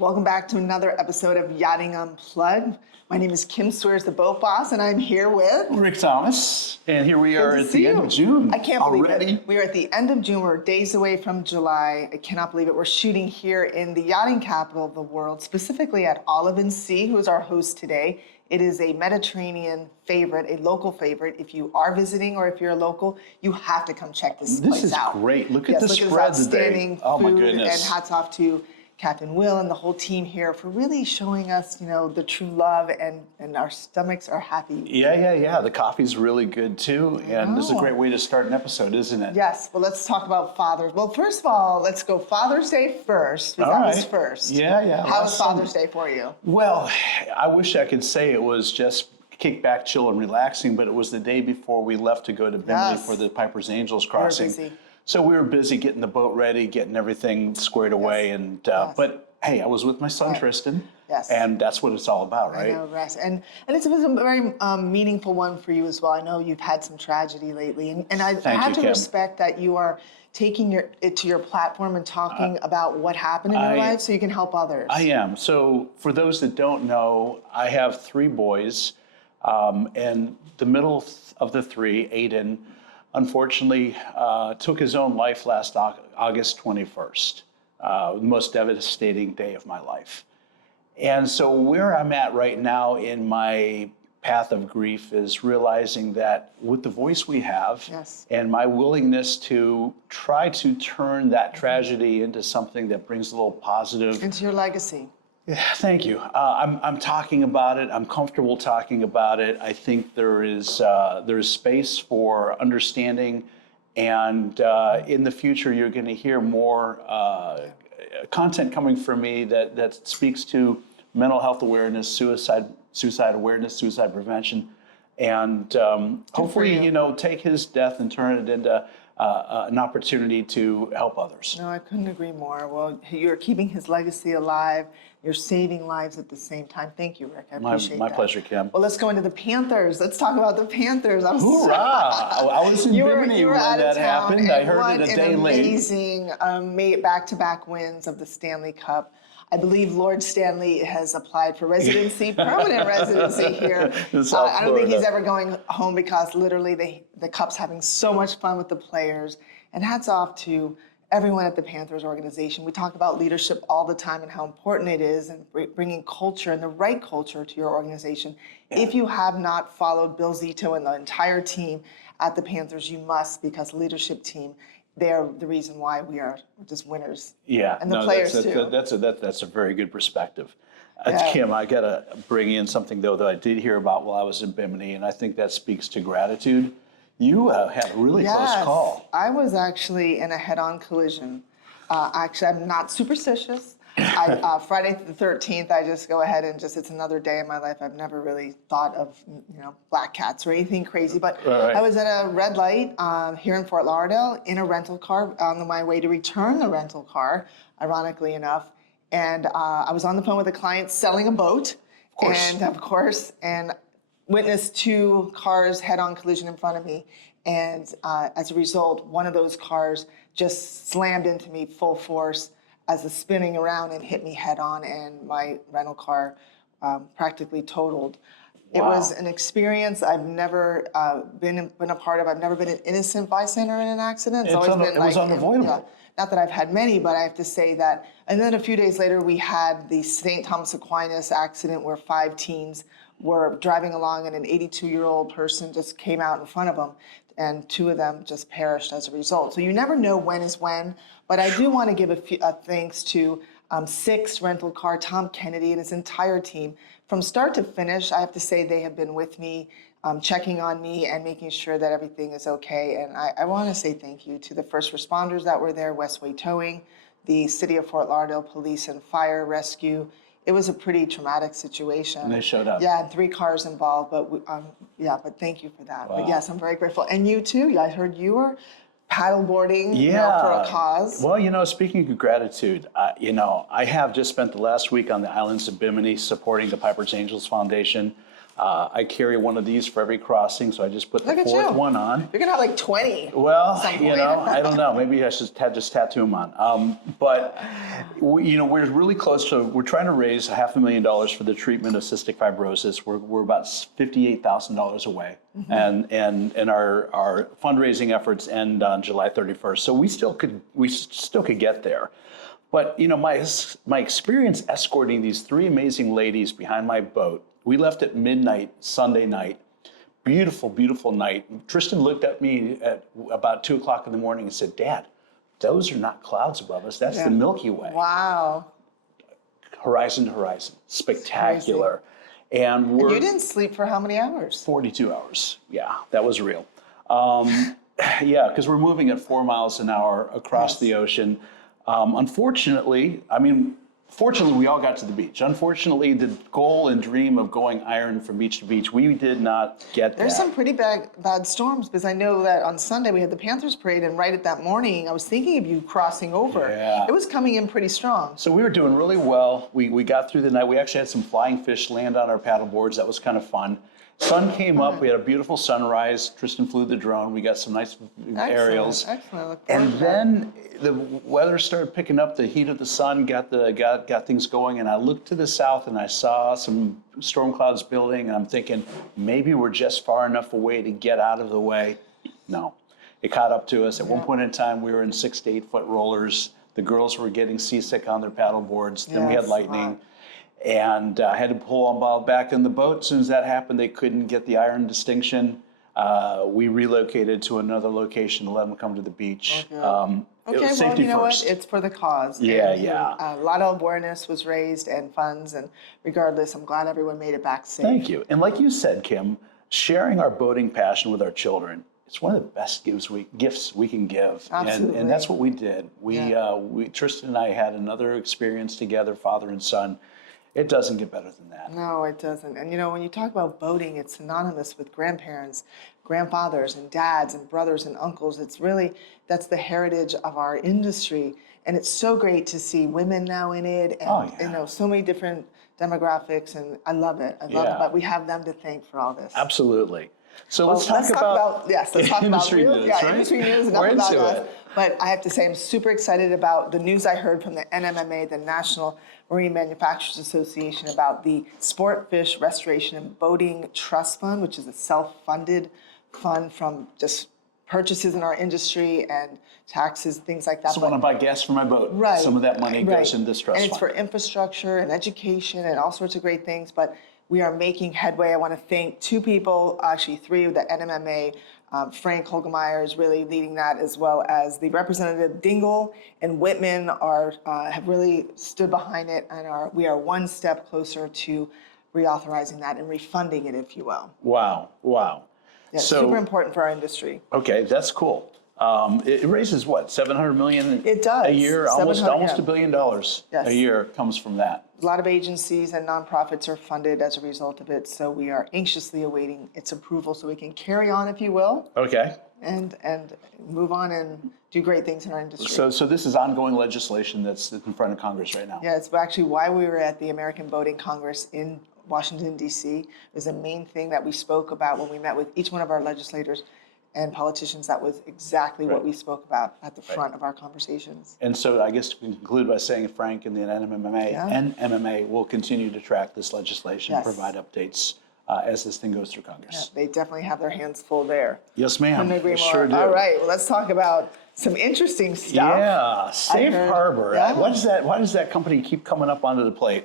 Welcome back to another episode of Yachting Unplugged. My name is Kim Sweers, the boat boss, and I'm here with Rick Thomas, and here we are at the end of June. I can't believe already. it. We are at the end of June. We're days away from July. I cannot believe it. We're shooting here in the yachting capital of the world, specifically at Olive & Sea, who is our host today. It is a Mediterranean favorite, a local favorite. If you are visiting or if you're a local, you have to come check this place out. This is great. Look at the Look spread at this outstanding today. Oh my food, goodness. and hats off to Captain Will and the whole team here for really showing us, the true love, and our stomachs are happy. Yeah. The coffee's really good too, and this is a great way to start an episode, isn't it? Yes. Well, let's talk about fathers. Well, first of all, let's go Father's Day first, because that was first. Yeah. How was Father's Day for you? Well, I wish I could say it was just kick back, chill, and relaxing, but it was the day before we left to go to Bimini for the Piper's Angels crossing. Busy. So we were busy getting the boat ready, getting everything squared away, and but hey, I was with my son Tristan, and that's what it's all about, right? I know, rest. And it was a very meaningful one for you as well. I know you've had some tragedy lately, and I have to respect that you are taking it to your platform and talking about what happened in your life so you can help others. I am. So for those that don't know, I have 3 boys, and the middle of the 3, Aiden, unfortunately took his own life last August 21st, the most devastating day of my life. And so where I'm at right now in my path of grief is realizing that with the voice we have and my willingness to try to turn that tragedy into something that brings a little positive. Into your legacy. Yeah, thank you. I'm talking about it. I'm comfortable talking about it. I think there is space for understanding, and in the future, you're going to hear more content coming from me that speaks to mental health awareness, suicide awareness, suicide prevention, and hopefully, take his death and turn it into an opportunity to help others. No, I couldn't agree more. Well, you're keeping his legacy alive. You're saving lives at the same time. Thank you, Rick. I appreciate that. My pleasure, Kim. Well, let's go into the Panthers. Let's talk about the Panthers. Hoorah! I was in Bimini when that happened. I heard it a day late. Amazing back-to-back wins of the Stanley Cup. I believe Lord Stanley has applied for residency, permanent residency here. I don't think he's ever going home because literally the Cup's having so much fun with the players. And hats off to everyone at the Panthers organization. We talk about leadership all the time and how important it is, and bringing culture and the right culture to your organization. If you have not followed Bill Zito and the entire team at the Panthers, you must, because leadership team, they're the reason why we are just winners. Yeah, and the players too. That's a very good perspective. Kim, I got to bring in something though that I did hear about while I was in Bimini, and I think that speaks to gratitude. You had a really close call. I was actually in a head-on collision. Actually, I'm not superstitious. Friday the 13th, I just go ahead and it's another day in my life. I've never really thought of, black cats or anything crazy. But I was at a red light here in Fort Lauderdale in a rental car on my way to return the rental car, ironically enough. And I was on the phone with a client selling a boat. Of course, and witnessed 2 cars head-on collision in front of me. And as a result, one of those cars just slammed into me full force as it's spinning around and hit me head-on, and my rental car practically totaled. Wow. It was an experience I've never been a part of. I've never been an innocent bystander in an accident. It was unavoidable. Not that I've had many, but I have to say that. And then a few days later, we had the St. Thomas Aquinas accident where 5 teens were driving along and an 82-year-old person just came out in front of them, and 2 of them just perished as a result. So you never know when is when, but I do want to give a thanks to 6 rental car, Tom Kennedy and his entire team. From start to finish, I have to say they have been with me, checking on me and making sure that everything is okay. And I want to say thank you to the first responders that were there, Westway Towing, the City of Fort Lauderdale Police and Fire Rescue. It was a pretty traumatic situation. And they showed up. Yeah, 3 cars involved, but but thank you for that. Wow. But yes, I'm very grateful. And you too, I heard you were paddleboarding for a cause. Well, speaking of gratitude, I have just spent the last week on the islands of Bimini supporting the Piper's Angels Foundation. I carry one of these for every crossing, so I just put the Look at fourth you. one on. You're gonna have like 20. Well, some you point. know, I don't know. Maybe I should just tattoo them on. But you know, we're really close to. We're trying to raise $500,000 for the treatment of cystic fibrosis. We're about $58,000 away, and our fundraising efforts end on July 31st. So we still could get there. But you know, my experience escorting these three amazing ladies behind my boat. We left at midnight Sunday night. Beautiful, beautiful night. Tristan looked at me at about 2 o'clock in the morning and said, "Dad, those are not clouds above us. That's the Milky Way." Wow. Horizon to horizon. Spectacular. And You didn't sleep for how many hours? 42 hours. Yeah, that was real. Yeah, because we're moving at 4 miles an hour across the ocean. Fortunately, we all got to the beach. Unfortunately, the goal and dream of going iron from beach to beach, we did not get There's that. some pretty bad storms, because I know that on Sunday we had the Panthers parade, and right at that morning, I was thinking of you crossing over. Yeah. It was coming in pretty strong. So we were doing really well. We got through the night. We actually had some flying fish land on our paddle boards. That was kind of fun. Sun came up. We had a beautiful sunrise. Tristan flew the drone. We got some nice aerials. Excellent. Look forward And to that. then the weather started picking up. The heat of the sun got things going. And I looked to the south and I saw some storm clouds building. And I'm thinking maybe we're just far enough away to get out of the way. No, it caught up to us. At one point in time, we were in 6 to 8 foot rollers. The girls were getting seasick on their paddle boards. Then we had lightning. And I had to pull them back in the boat. As soon as that happened, they couldn't get the iron distinction. We relocated to another location to let them come to the beach. It Okay, was well, safety you know first. what? It's for the cause. Yeah, And, yeah. A lot of awareness was raised and funds, and regardless, I'm glad everyone made it back safe. Thank you. And like you said, Kim, sharing our boating passion with our children, it's one of the best gifts we can give. Absolutely. And that's what we did. Tristan and I had another experience together, father and son. It doesn't get better than that. No, it doesn't. And you know, when you talk about boating, it's synonymous with grandparents, grandfathers, and dads, and brothers, and uncles. It's really, that's the heritage of our industry. And it's so great to see women now in it, and you know, so many different demographics, and I love it. I love it, but we have them to thank for all this. Absolutely. So Well, let's talk about industry news, right? industry news. We're Enough about into us. it. But I have to say, I'm super excited about the news I heard from the NMMA, the National Marine Manufacturers Association, about the Sport Fish Restoration and Boating Trust Fund, which is a self-funded fund from just purchases in our industry and taxes, things like that. So when I buy gas for my boat, some of that money goes into this trust And it's fund. for infrastructure and education and all sorts of great things. But we are making headway. I want to thank two people, actually three, of the NMMA. Frank Holgemeyer is really leading that, as well as the representative Dingle and Whitman have really stood behind it, and we are one step closer to reauthorizing that and refunding it, if you will. Wow. Yeah, So- super important for our industry. Okay, that's cool. It raises what, 700 million It does. a year? Almost $1 billion Yes. a year comes from that. A lot of agencies and nonprofits are funded as a result of it, so we are anxiously awaiting its approval so we can carry on, if you will, Okay. and move on and do great things in our industry. So this is ongoing legislation that's in front of Congress right now. Yeah, it's actually why we were at the American Boating Congress in Washington, D.C. It was the main thing that we spoke about when we met with each one of our legislators and politicians. That was exactly what we spoke about at the front of our conversations. And so I guess we can conclude by saying Frank and the NMMA will continue to track this legislation, Yes. provide updates as this thing goes through Congress. They definitely have their hands full there. Yes, ma'am. Couldn't agree They more. sure do. All right, well, let's talk about some interesting stuff. Yeah, Safe heard- Harbor. yeah. Why does that company keep coming up onto the plate?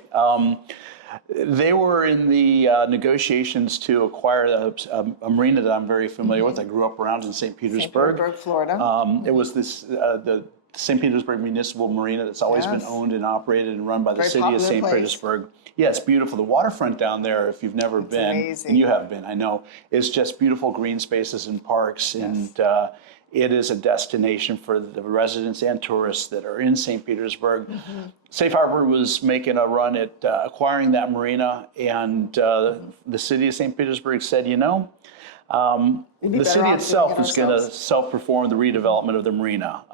They were in the negotiations to acquire a marina that I'm very familiar with. I grew up around in St. Petersburg. Florida. It was the St. Petersburg Municipal Marina that's always been owned and operated and run by the Very city of popular St. place. Petersburg. Yeah, it's beautiful. The waterfront down there, if you've never been, amazing. and you have been, I know, it's just beautiful green spaces and parks, and it is a destination for the residents and tourists that are in St. Petersburg. Safe Harbor was making a run at acquiring that marina, and the city of St. Petersburg said, you know, We'd be The better city off doing itself it is going to ourselves. self-perform the redevelopment of the marina.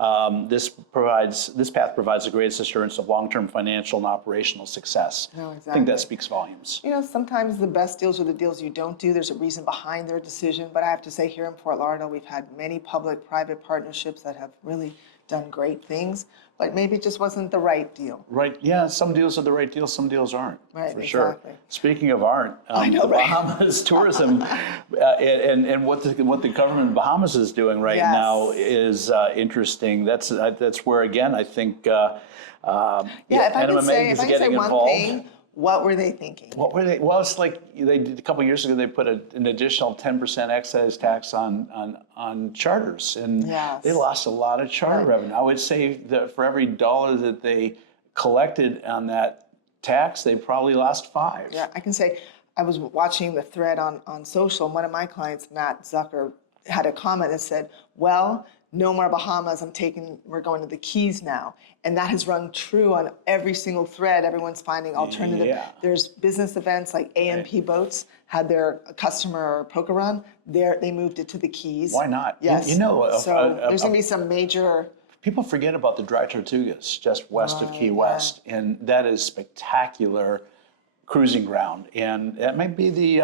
This path provides the greatest assurance of long-term financial and operational success. No, I think exactly. that speaks volumes. You know, sometimes the best deals are the deals you don't do. There's a reason behind their decision. But I have to say, here in Fort Lauderdale, we've had many public-private partnerships that have really done great things. But maybe it just wasn't the right deal. Right, yeah, some deals are the right deals, some deals aren't, Right, for sure. exactly. Speaking of aren't, I know, the right? Bahamas tourism and what the government of Bahamas is doing right Yes. now is interesting. That's where, again, I think Yeah, if I could say, is getting one involved. thing, what were they thinking? What were they? Well, it's like they did a couple of years ago. They put an additional 10% excise tax on charters, and Yes. they lost a lot of charter Right. revenue. I would say that for every dollar that they collected on that tax, they probably lost 5. Yeah, I can say I was watching the thread on social, and one of my clients, Matt Zucker, had a comment that said, well, no more Bahamas, we're going to the Keys now. And that has rung true on every single thread. Everyone's finding alternative. Yeah. There's business events like AMP Boats had their customer poker run. They moved it to the Keys. Why not? Yes. You know, so there's going to be some major... people forget about the Dry Tortugas just west of Key West, and that is spectacular cruising ground, and that might be the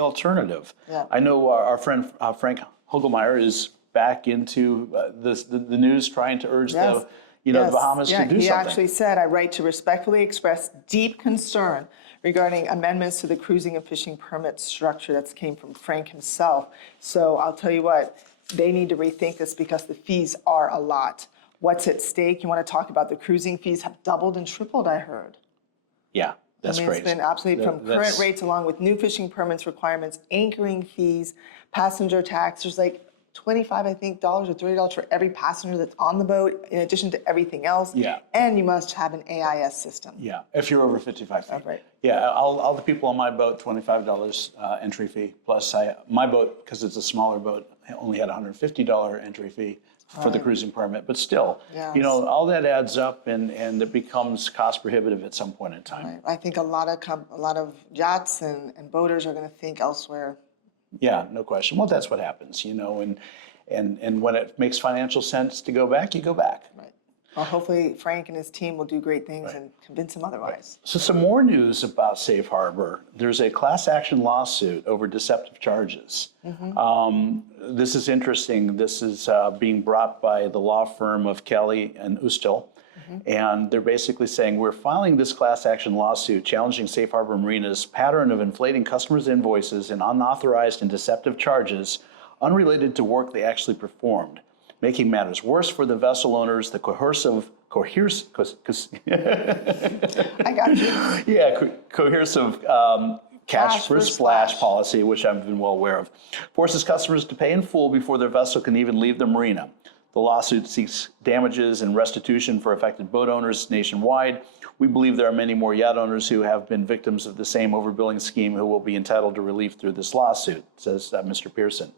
alternative. Yeah. I know our friend Frank Hogelmeyer is back into the news, trying to urge Yes. the Bahamas to do he something. actually said, I write to respectfully express deep concern regarding amendments to the cruising and fishing permit structure. That came from Frank himself. So I'll tell you what, they need to rethink this because the fees are a lot. What's at stake? You want to talk about the cruising fees have doubled and tripled, I heard. Yeah, that's I mean, crazy. it's been absolutely from current rates along with new fishing permits requirements, anchoring fees, passenger tax. There's like $25, I think, dollars or $30 for every passenger that's on the boat, in addition to everything else. Yeah. And you must have an AIS system. Yeah, if you're over 55 feet. Oh, right. Yeah, all the people on my boat, $25 entry fee. Plus, my boat, because it's a smaller boat, only had $150 entry fee for the cruising permit. But still, Yes. all that adds up, and it becomes cost prohibitive at some point in time. Right. I think a lot of yachts and boaters are going to think elsewhere. Yeah, no question. Well, that's what happens, and when it makes financial sense to go back, you go back. Right. Well, hopefully Frank and his team will do great things and convince him otherwise. So some more news about Safe Harbor. There's a class action lawsuit over deceptive charges. This is interesting. This is being brought by the law firm of Kelly and Ustil. And they're basically saying, we're filing this class action lawsuit challenging Safe Harbor Marina's pattern of inflating customers' invoices and unauthorized and deceptive charges unrelated to work they actually performed, making matters worse for the vessel owners. The coercive I got you. coercive cash for splash policy, which I've been well aware of, forces customers to pay in full before their vessel can even leave the marina. The lawsuit seeks damages and restitution for affected boat owners nationwide. We believe there are many more yacht owners who have been victims of the same overbilling scheme who will be entitled to relief through this lawsuit, says Mr. Pearson.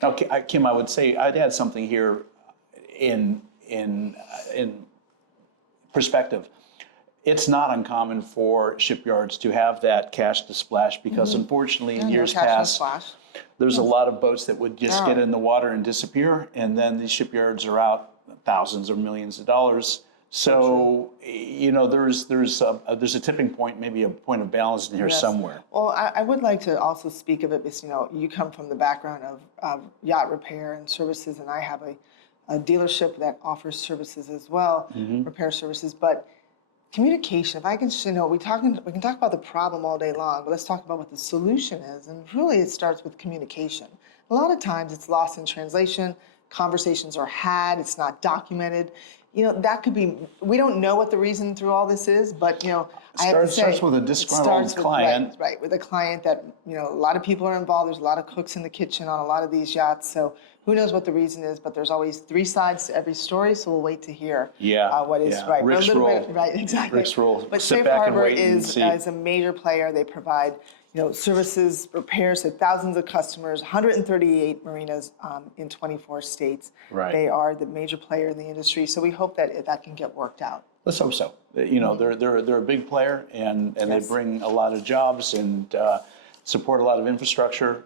Now, Kim, I would say I'd add something here in perspective. It's not uncommon for shipyards to have that cash to splash because, unfortunately, in years Catch and past, splash. there's a lot of boats that would just get in the water and disappear, and then these shipyards are out thousands or millions of dollars. So, there's a tipping point, maybe a point of balance in here somewhere. Well, I would like to also speak of it because, you come from the background of yacht repair and services, and I have a dealership that offers services as well, repair services. But communication, if I can, we can talk about the problem all day long, but let's talk about what the solution is. And really, it starts with communication. A lot of times, it's lost in translation. Conversations are had. It's not documented. That could be. We don't know what the reason through all this is, but I have to say, starts with a disgruntled client. Right, with a client that a lot of people are involved. There's a lot of cooks in the kitchen on a lot of these yachts. So who knows what the reason is? But there's always 3 sides to every story. So we'll wait to hear what is right. Rick's But a little rule. bit, right, exactly. Rick's rule. But Sit Safe back and Harbor wait and is see. a major player. They provide services, repairs to thousands of customers, 138 marinas in 24 states. Right. They are the major player in the industry. So we hope that can get worked out. Let's hope so. They're a big player, and they bring a lot of jobs, and support a lot of infrastructure.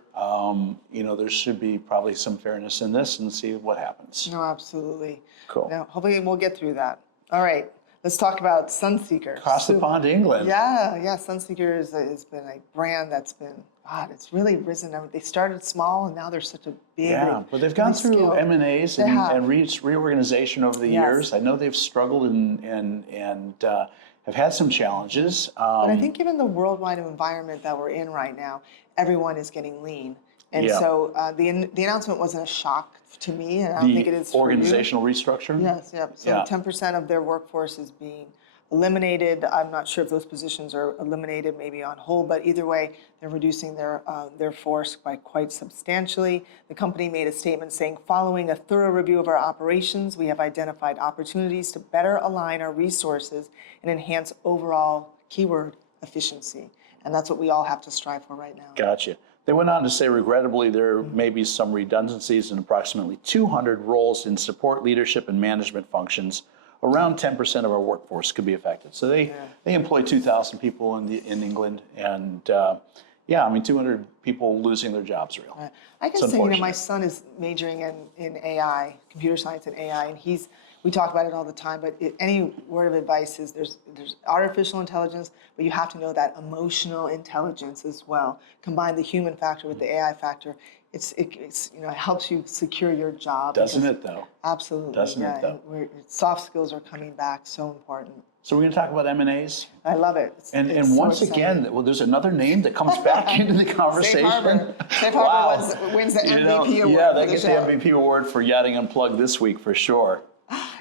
There should be probably some fairness in this, and see what happens. No, absolutely. Cool. Now, hopefully we'll get through that. All right, let's talk about Sunseeker. Across the pond to England. Yeah. Sunseeker has been a brand that's been, God, it's really risen. I mean, they started small, and now they're such a big. Yeah, but they've gone through scaled. M&As and reorganization over the years. I know they've struggled and have had some challenges. But I think given the worldwide environment that we're in right now, everyone is getting lean. And so the announcement wasn't a shock to me, and I don't think it is for you. Organizational restructure? Yes. So 10% of their workforce is being eliminated. I'm not sure if those positions are eliminated, maybe on hold, but either way, they're reducing their force by quite substantially. The company made a statement saying, following a thorough review of our operations, we have identified opportunities to better align our resources and enhance overall, keyword, efficiency. And that's what we all have to strive for right now. Gotcha. They went on to say, regrettably, there may be some redundancies in approximately 200 roles in support, leadership, and management functions. Around 10% of our workforce could be affected. So they employ 2,000 people in England, and 200 people losing their jobs real. I can say, my son is majoring in AI, computer science and AI, and we talk about it all the time, but any word of advice is there's artificial intelligence, but you have to know that emotional intelligence as well. Combine the human factor with the AI factor. It helps you secure your job. Doesn't it though? Absolutely. Doesn't it though? Soft skills are coming back, so important. So we're going to talk about M&As. I love it. And once again, there's another name that comes back into the conversation. Safe Harbor wins the MVP award. Yeah, they get the MVP award for Yachting Unplugged this week for sure.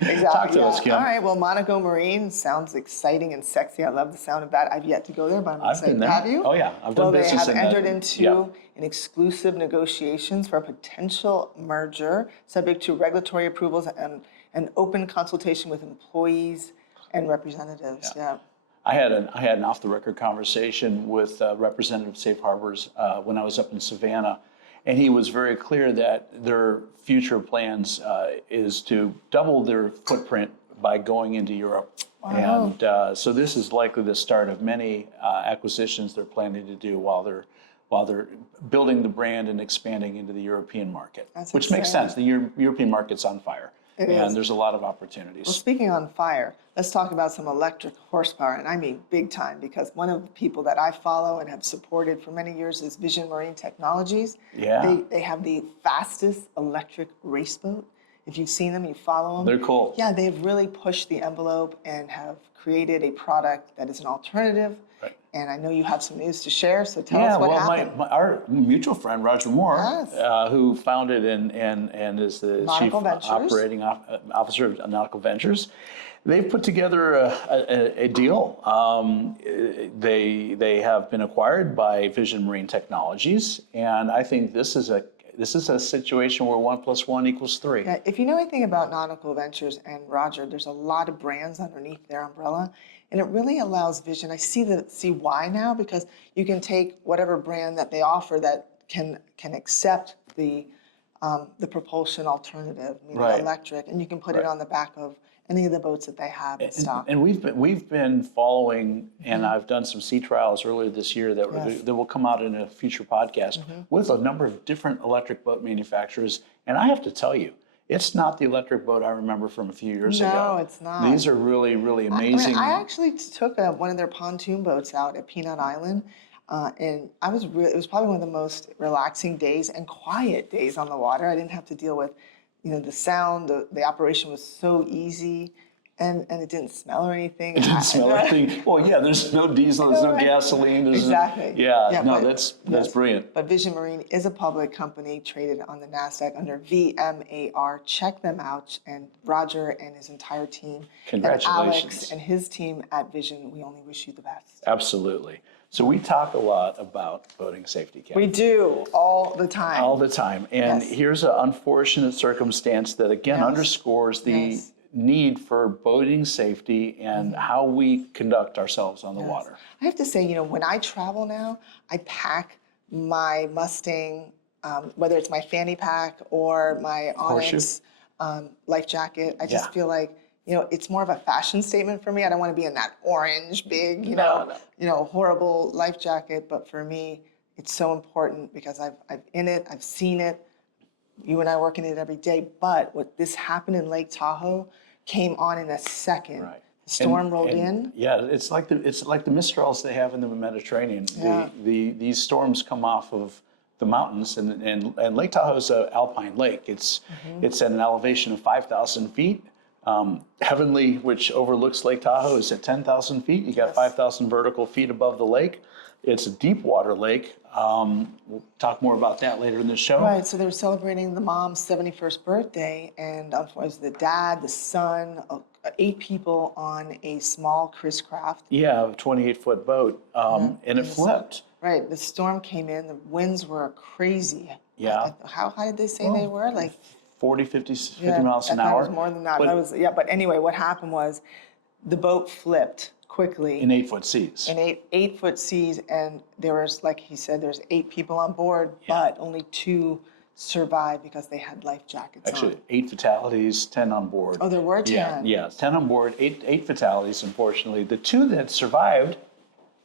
Exactly. Talk to us, Kim. All right. Well, Monaco Marine sounds exciting and sexy. I love the sound of that. I've yet to go there, but I'm excited. Been there. Have you? Oh yeah, I've done business in that. They have entered into an exclusive negotiations for a potential merger, subject to regulatory approvals and an open consultation with employees and representatives. Yeah. I had an off-the-record conversation with Representative Safe Harbors when I was up in Savannah, and he was very clear that their future plans is to double their footprint by going into Europe. Wow. And so this is likely the start of many acquisitions they're planning to do while they're building the brand and expanding into the European market, which makes sense. The European market's on fire. And there's a lot of opportunities. Well, speaking on fire, let's talk about some electric horsepower, and I mean big time, because one of the people that I follow and have supported for many years is Vision Marine Technologies. Yeah. They have the fastest electric race boat. If you've seen them, you follow them. They're cool. Yeah, they've really pushed the envelope and have created a product that is an alternative. Right. And I know you have some news to share, so tell us what happened. Our mutual friend, Roger Moore, who founded and is the Nautical Chief Operating Officer of Nautical Ventures, they've put together a deal. They have been acquired by Vision Marine Technologies, and I think this is a situation where 1 + 1 = 3. Yeah, if you know anything about Nautical Ventures and Roger, there's a lot of brands underneath their umbrella, and it really allows Vision. I see why now, because you can take whatever brand that they offer that can accept the propulsion alternative, meaning electric, and you can put it on the back of any of the boats that they have in stock. And we've been following, and I've done some sea trials earlier this year that will come out in a future podcast with a number of different electric boat manufacturers. And I have to tell you, it's not the electric boat I remember from a few years ago. No, it's not. These are really, really amazing. I actually took one of their pontoon boats out at Peanut Island, and it was probably one of the most relaxing days and quiet days on the water. I didn't have to deal with the sound. The operation was so easy, and it didn't smell or anything. It didn't smell anything. Well, yeah, there's no diesel, there's no gasoline. Exactly. That's brilliant. But Vision Marine is a public company traded on the NASDAQ under VMAR. Check them out. And Roger and his entire team, congratulations. And Alex and his team at Vision, we only wish you the best. Absolutely. So we talk a lot about boating safety, Kim. We do, all the time. All the time. And here's an unfortunate circumstance that, again, underscores the need for boating safety and how we conduct ourselves on the water. I have to say, when I travel now, I pack my Mustang, whether it's my fanny pack or my Onyx life jacket. I just feel like, it's more of a fashion statement for me. I don't want to be in that orange, big, horrible life jacket. But for me, It's so important because I've in it, I've seen it. You and I work in it every day. But what this happened in Lake Tahoe came on in a second. Right. The storm rolled in. Yeah, it's like the Mistrals they have in the Mediterranean. Yeah. These storms come off of the mountains, and Lake Tahoe is an alpine lake. It's at an elevation of 5,000 feet. Heavenly, which overlooks Lake Tahoe, is at 10,000 feet. You got Yes. 5,000 vertical feet above the lake. It's a deep water lake. We'll talk more about that later in the show. Right, so they were celebrating the mom's 71st birthday, and it was the dad, the son, 8 people on a small Chris craft. Yeah, a 28-foot boat, and it flipped. Right, the storm came in, the winds were crazy. Yeah. How high did they say they were? Like 40, 50 miles an I thought hour. it was more than that. But But anyway, what happened was the boat flipped quickly in 8-foot seas. in 8-foot seas, and there was, like he said, there's 8 people on board, but only 2 survived because they had life jackets Actually, on. 8 fatalities, 10 on board. Oh, there were 10. Yeah, 10 on board, 8 fatalities, unfortunately. The 2 that survived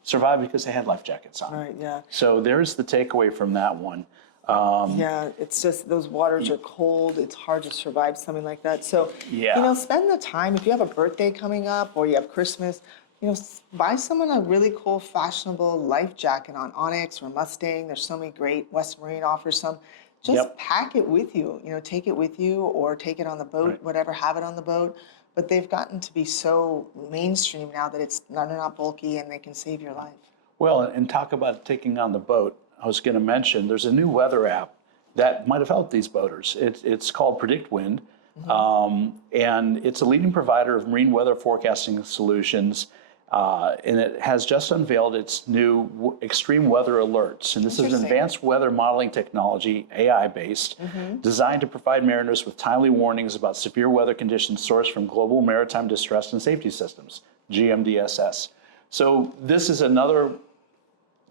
because they had life jackets on. Right, yeah. So there's the takeaway from that one. Yeah, it's just those waters are cold. It's hard to survive something like that. So, Yeah. spend the time. If you have a birthday coming up or you have Christmas, buy someone a really cool, fashionable life jacket on Onyx or Mustang. There's so many great. West Marine offers some. Just pack it with you. Take it with you or take it on the boat, whatever, have it on the boat. But they've gotten to be so mainstream now that they're not bulky and they can save your life. Well, and talk about taking on the boat. I was going to mention there's a new weather app that might have helped these boaters. It's called Predict Wind, and it's a leading provider of marine weather forecasting solutions. And it has just unveiled its new extreme weather alerts. And this is an advanced weather modeling technology, AI-based, designed to provide mariners with timely warnings about severe weather conditions sourced from global maritime distress and safety systems, GMDSS. So this is another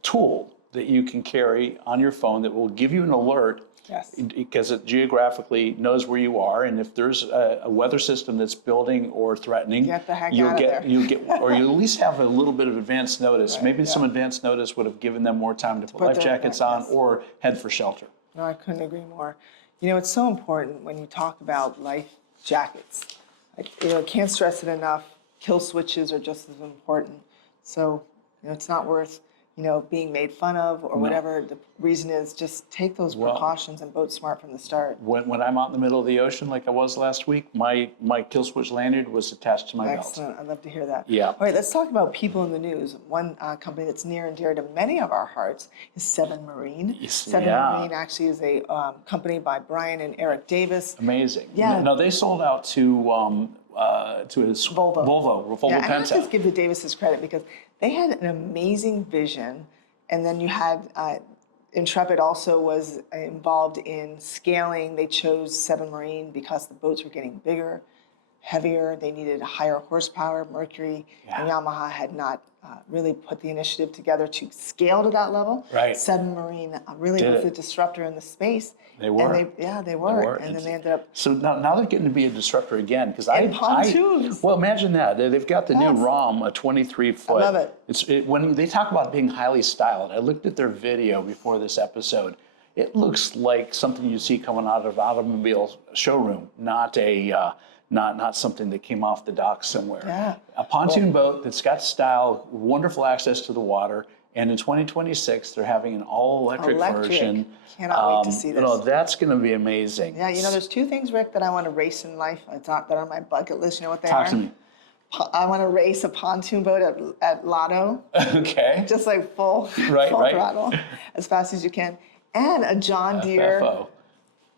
tool that you can carry on your phone that will give you an alert. Yes. Because it geographically knows where you are, and if there's a weather system that's building or threatening, Get the heck you'll out of there. or you at least have a little bit of advance notice. Maybe some advance notice would have given them more time to put life jackets on or head for shelter. No, I couldn't agree more. It's so important when you talk about life jackets. Can't stress it enough. Kill switches are just as important. So, it's not worth being made fun of or whatever the reason is. Just take those precautions and boat smart from the start. When I'm out in the middle of the ocean like I was last week, my kill switch lanyard was attached to my belt. Excellent. I'd love to hear that. Yeah. All right, let's talk about people in the news. One company that's near and dear to many of our hearts is Seven Marine. Seven Marine actually is a company by Brian and Eric Davis. Amazing. Yeah. No, they sold out to his Volvo Yeah, and I Penta. just give the Davises credit because they had an amazing vision, and then you had Intrepid also was involved in scaling. They chose Seven Marine because the boats were getting bigger, heavier. They needed higher horsepower. Mercury and Yamaha had not really put the initiative together to scale to that level. Right. Seven Marine really was the disruptor in the space. They were. And they were. And then they ended up. So now they're getting to be a disruptor again because pontoons. Well, imagine that they've got the new ROM, a 23-foot. I love it. When they talk about being highly styled, I looked at their video before this episode. It looks like something you see coming out of an automobile showroom, not something that came off the dock somewhere. Yeah. A pontoon boat that's got style, wonderful access to the water, and in 2026 they're having an all-electric version. Cannot wait to see this. That's going to be amazing. Yeah, there's 2 things, Rick, that I want to race in life. It's not that are on my bucket list. You know what they are? Talk to me. I want to race a pontoon boat at Lotto, Okay. just like full Right. throttle, as fast as you can, and a John Deere FFO.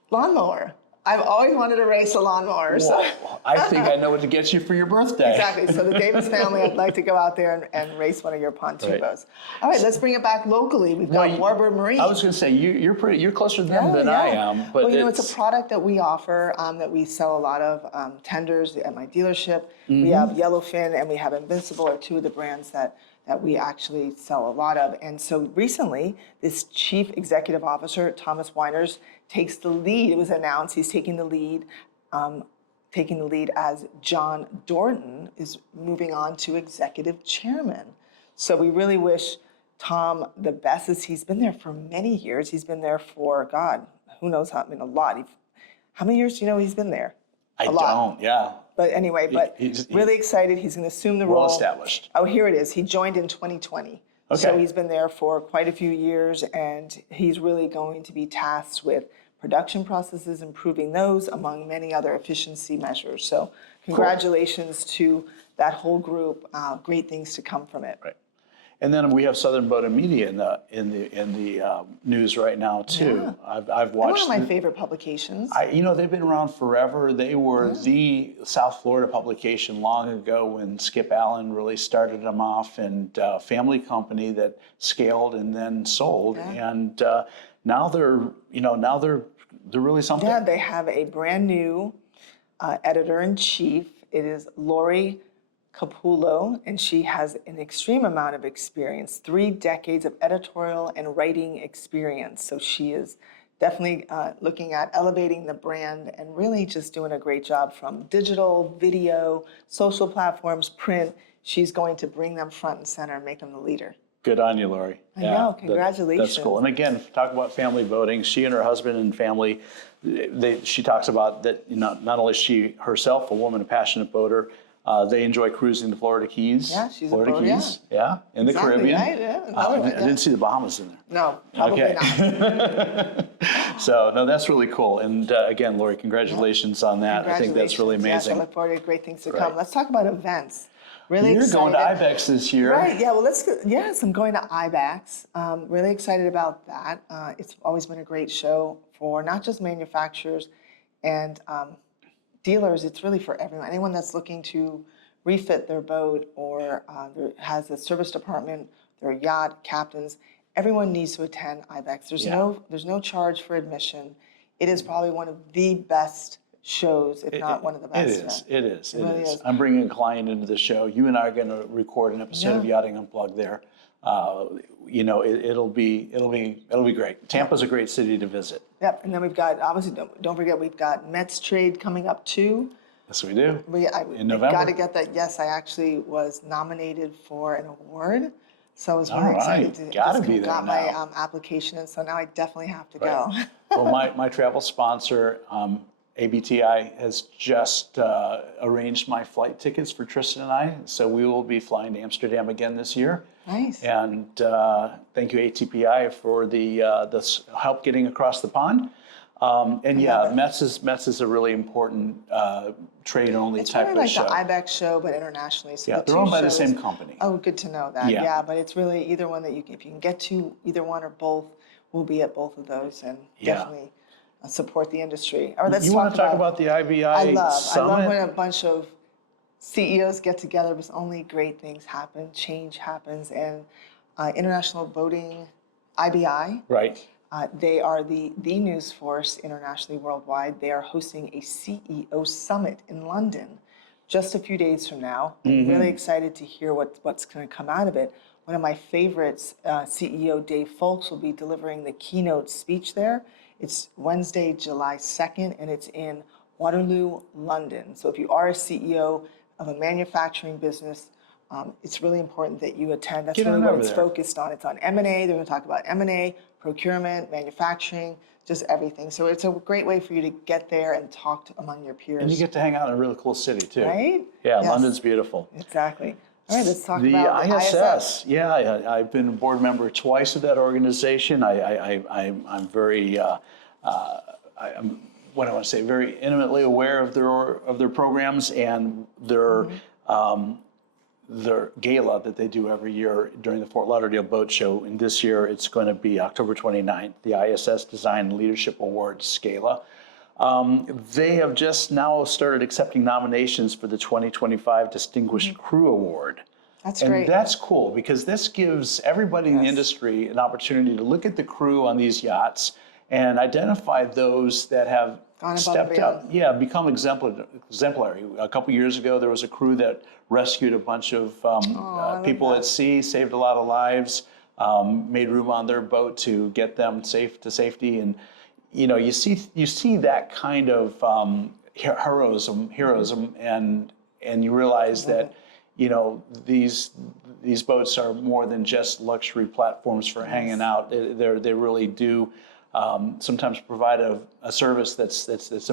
lawnmower. I've always wanted to race a lawnmower. So. Whoa, I think I know what to get you for your birthday. Exactly. So the Davis family, I'd like to go out there and race one of your pontoon boats. All right, let's bring it back locally. We've got Warbird Marine. I was going to say you're closer to them than I am, but well, it's a product that we offer that we sell a lot of tenders at my dealership. We have Yellowfin and we have Invincible are 2 of the brands that we actually sell a lot of. And so recently, this Chief Executive Officer, Thomas Weiners, takes the lead. It was announced he's taking the lead as John Dorton is moving on to Executive Chairman. So we really wish Tom, the best is he's been there for many years. He's been there for, God, who knows how, I mean, a lot. How many years do you know he's been there? I don't, yeah. But anyway, he's really excited. He's going to assume the role. Well established. Oh, here it is. He joined in 2020. Okay. So he's been there for quite a few years, and he's really going to be tasked with production processes, improving those, among many other efficiency measures. So congratulations to that whole group. Great things to come from it. Right. And then we have Southern Boat and Media in the news right now too. Yeah. I've watched. One of my favorite publications. They've been around forever. They were the South Florida publication long ago when Skip Allen really started them off, and family company that scaled and then sold. Yeah. And now they're really something. Yeah, they have a brand new editor-in-chief. It is Lori Capullo, and she has an extreme amount of experience, 3 decades of editorial and writing experience. So she is definitely looking at elevating the brand and really just doing a great job from digital, video, social platforms, print. She's going to bring them front and center and make them the leader. Good on you, Lori. I know, congratulations. That's cool. And again, talk about family boating. She and her husband and family, she talks about that, not only is she herself a woman, a passionate boater, they enjoy cruising the Florida Keys. Yeah, she's Florida a boater, Keys. Yeah, in the exactly, Caribbean. Right, yeah. I didn't see the Bahamas in there. No, probably not. So, no, that's really cool. And again, Lori, congratulations on that. I think that's really amazing. Yes, I look forward to great things to come. Let's talk about events. Really You're excited. going to IBEX this year. Right, yeah, well, yes, I'm going to IBEX. Really excited about that. It's always been a great show for not just manufacturers and dealers, it's really for everyone. Anyone that's looking to refit their boat or has a service department, their yacht, captains, everyone needs to attend IBEX. There's no charge for admission. It is probably one of the best shows, if not one of the best. It is. I'm bringing a client into the show. You and I are going to record an episode of Yachting Unplugged there. It'll be great. Tampa's a great city to visit. Yep, and then we've got, obviously, don't forget, we've got Mets trade coming up too. Yes, we do. In November. Got to get that. Yes, I actually was nominated for an award, so I was really excited to got my application, and so now I definitely have to go. Well, my travel sponsor, ABTI, has just arranged my flight tickets for Tristan and I, so we will be flying to Amsterdam again this year. Nice. And thank you, ATPI, for the help getting across the pond. Mets is a really important trade-only type of show. It's like the IBEX show, but internationally. So they're owned by the same company. Oh, good to know that. Yeah, but it's really either one that if you can get to, either one or both, we'll be at both of those and definitely support the industry. All right, let's want to talk about the IBI Summit? I love when a bunch of CEOs get together because only great things happen, change happens, and International Boating, IBI. Right. They are the news force internationally, worldwide. They are hosting a CEO summit in London just a few days from now. I'm really excited to hear what's going to come out of it. One of my favorites, CEO Dave Folks, will be delivering the keynote speech there. It's Wednesday, July 2nd, and it's in Waterloo, London. So if you are a CEO of a manufacturing business, it's really important that you attend. That's really what it's focused on. It's on M&A. They're going to talk about M&A, procurement, manufacturing, just everything. So it's a great way for you to get there and talk among your peers. And you get to hang out in a really cool city, too. Right? Yeah, yes. London's beautiful. Exactly. All right, let's talk about the ISS. Yeah, I've been a board member twice of that organization. I'm very, very intimately aware of their programs and their gala that they do every year during the Fort Lauderdale Boat Show. And this year it's going to be October 29th, the ISS Design and Leadership Awards Gala. They have just now started accepting nominations for the 2025 Distinguished Crew Award. That's great. And that's cool because this gives everybody in the industry an opportunity to look at the crew on these yachts and identify those that have stepped up. Yeah, become exemplary. A couple years ago, there was a crew that rescued a bunch of people at sea, saved a lot of lives, made room on their boat to get them to safety. And you see that kind of heroism, and you realize that these boats are more than just luxury platforms for hanging out. They really do sometimes provide a service that's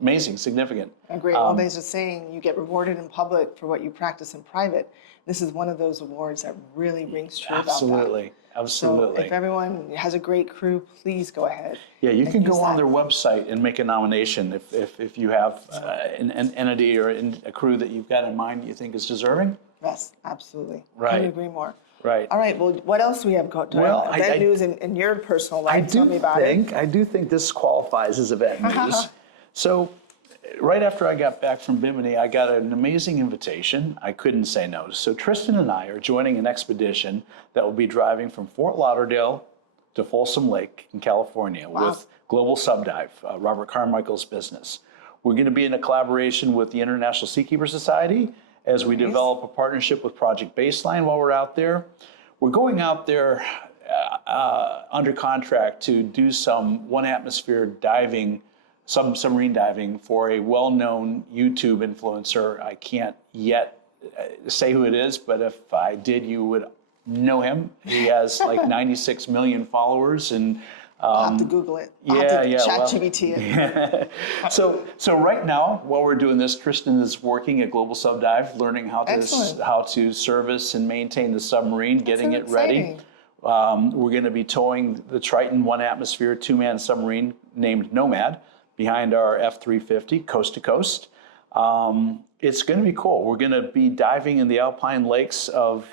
amazing, significant. Agree. Well, there's a saying, you get rewarded in public for what you practice in private. This is one of those awards that really rings true about that. Absolutely. So if everyone has a great crew, please go ahead. Yeah, you can go on that. their website and make a nomination if you have an entity or a crew that you've got in mind you think is deserving. Yes, absolutely. Right. Couldn't agree more. Right. All right. Well, what else do we have going on? Well, Event news in your personal life. Tell me about it. I do think this qualifies as event news. So, right after I got back from Bimini, I got an amazing invitation. I couldn't say no. So Tristan and I are joining an expedition that will be driving from Fort Lauderdale to Folsom Lake in California with Global Subdive, Robert Carmichael's business. We're going to be in a collaboration with the International Seakeeper Society as we develop a partnership with Project Baseline while we're out there. We're going out there under contract to do some one atmosphere diving, some submarine diving for a well-known YouTube influencer. I can't yet say who it is, but if I did, you would know him. He has like 96 million followers, and I'll have to Google it. I'll have to ChatGPT it. So right now, while we're doing this, Tristan is working at Global Subdive, learning how to service and maintain the submarine, getting it ready. We're going to be towing the Triton One Atmosphere 2-man submarine named Nomad behind our F-350 coast to coast. It's going to be cool. We're going to be diving in the alpine lakes of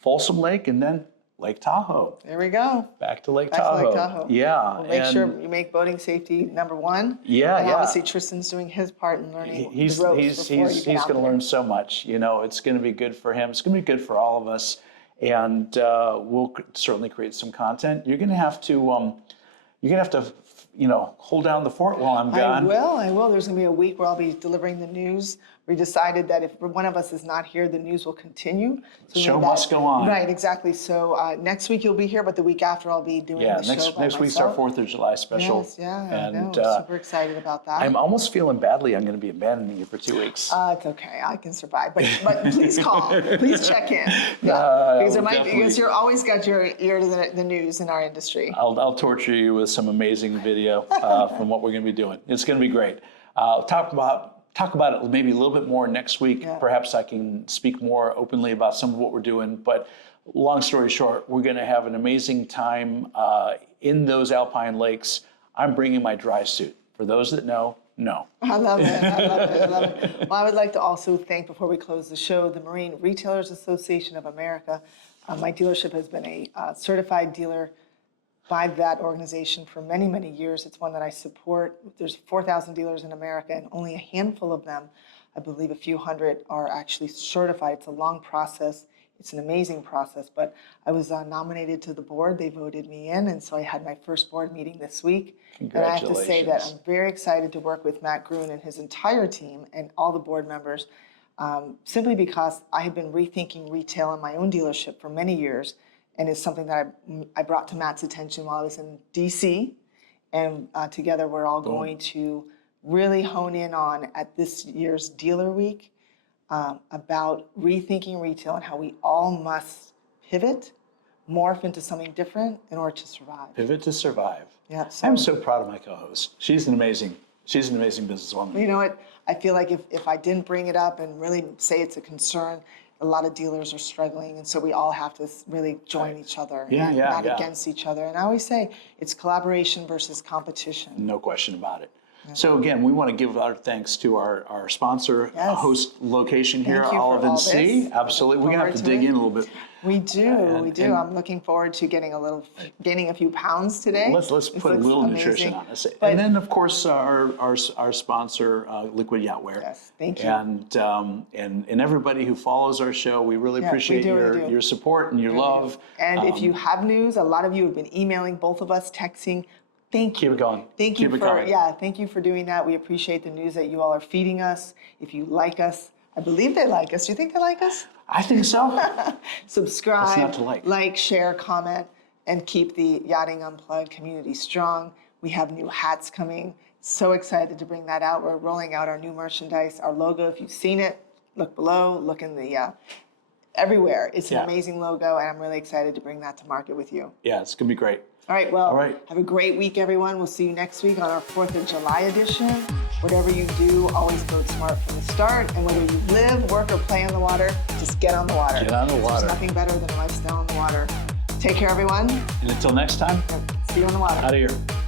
Folsom Lake and then Lake Tahoe. There we go. Back to Lake Tahoe. Yeah. Well, make sure you make boating safety number one. Yeah, and obviously Tristan's doing his part in learning the ropes before you get out going to learn so much. It's going to be good for him. It's going to be good for all of us. And we'll certainly create some content. You're going to have to hold down the fort while I'm gone. I will. There's going to be a week where I'll be delivering the news. We decided that if one of us is not here, the news will continue. So show must go on. Right, exactly. So next week you'll be here, but the week after I'll be doing the show by next week's our 4th of July special. Yes, yeah, and, I know. I'm super excited about that. I'm almost feeling badly I'm going to be abandoning you for 2 weeks. It's okay. I can survive. But please call. Please check in. Yeah. Because you're always got your ear to the news in our industry. I'll torture you with some amazing video from what we're going to be doing. It's going to be great. Talk about it maybe a little bit more next week. Yeah. Perhaps I can speak more openly about some of what we're doing. But long story short, we're going to have an amazing time in those alpine lakes. I'm bringing my dry suit. For those that know, no. I love it. I love it. Well, I would like to also thank, before we close the show, the Marine Retailers Association of America. My dealership has been a certified dealer by that organization for many, many years. It's one that I support. There's 4,000 dealers in America, and only a handful of them, I believe a few hundred, are actually certified. It's a long process. It's an amazing process, but I was nominated to the board. They voted me in, and so I had my first board meeting this week. And I have to say that I'm very excited to work with Matt Gruen and his entire team and all the board members, simply because I have been rethinking retail in my own dealership for many years. And it's something that I brought to Matt's attention while I was in DC. And together we're all going to really hone in on, at this year's Dealer Week, about rethinking retail and how we all must pivot, morph into something different in order to survive. Pivot to survive. Yeah. I'm so proud of my co-host. She's an amazing businesswoman. You know what? I feel like if I didn't bring it up and really say it's a concern, a lot of dealers are struggling, and so we all have to really join each other, not against each other. And I always say it's collaboration versus competition. No question about it. Yeah. So again, we want to give our thanks to our sponsor, host location here, Olive and Sea. Absolutely, we're gonna have to dig in a little bit. We do. I'm looking forward to gaining a few pounds today. Let's put a little nutrition on us. And then, of course, our sponsor, Liquid Yachtwear. Yes, thank you. And everybody who follows our show, we really appreciate your support and your love. And if you have news, a lot of you have been emailing both of us, texting. Thank you. Keep it going. Thank you for doing that. We appreciate the news that you all are feeding us. If you like us, I believe they like us. Do you think they like us? I think so. Subscribe, not to like, share, comment, and keep the Yachting Unplugged community strong. We have new hats coming. So excited to bring that out. We're rolling out our new merchandise, our logo. If you've seen it, look below, look in the, everywhere. It's an Yeah. amazing logo, and I'm really excited to bring that to market with you. Yeah, it's gonna be great. All right, well, All right. have a great week, everyone. We'll see you next week on our 4th of July edition. Whatever you do, always boat smart from the start. And whether you live, work, or play on the water, just get on the water. Get on the water. There's nothing better than a lifestyle on the water. Take care, everyone. And until next time, See you on the water. out of here.